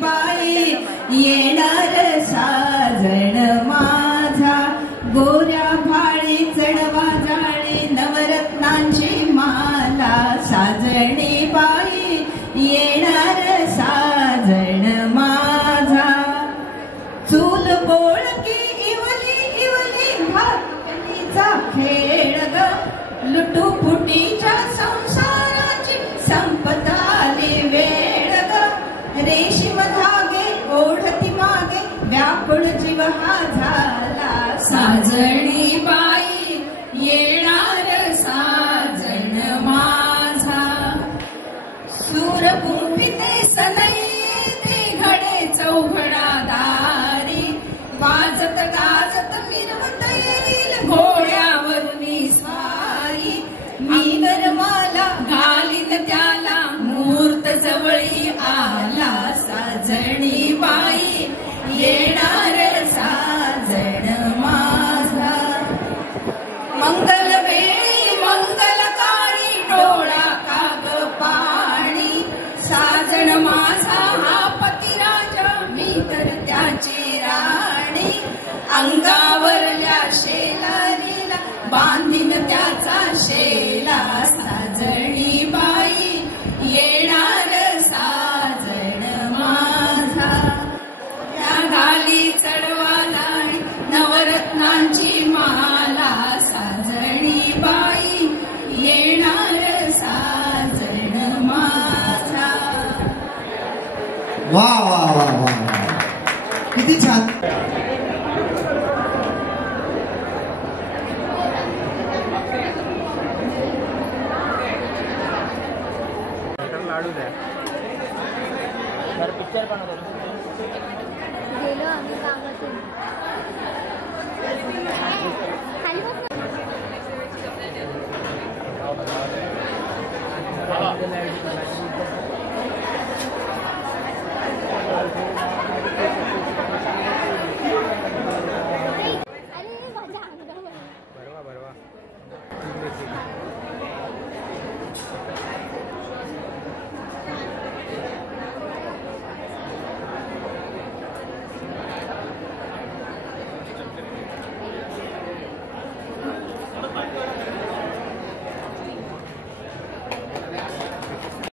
बाई येणार साजण माझा गोऱ्या भाळी चढवा जाळी नवरत्नांची माला साजणी बाई येणार साजण माझा चूल बोळकी इवली इवली भाकरीचा खेळ ग लुटू फुटीच्या संसाराची संपत आली वेळ ग रेशीम धागे ओढती मागे व्याकुळ जीव हा झाला साजणी बाई येणार साजण माझा सूर कुंभिते सनई ते घडे चौघडा दारी वाजत गाजत फिरवत येईल घोड्यावरून स्वारी मी गरमाला घालीन त्याला मूर्त जवळी आला साजणी बाई येणार साजण माझा मंगल वेळी मंगल काळी डोळा काग पाणी साजण माझा हा पतिराजा मी तर त्याची राणी अंगावरल्या शेलारीला बांधीन त्याचा शेला साजणी बाई येणार साजण माझा त्या घाली चढवाला नवरत्नांची माला साजणी बाई येणार साजण माझा. वा वा वा वा किती छान. लाडू द्या पिक्चर बनवतो गेलो आम्ही कामातून खाली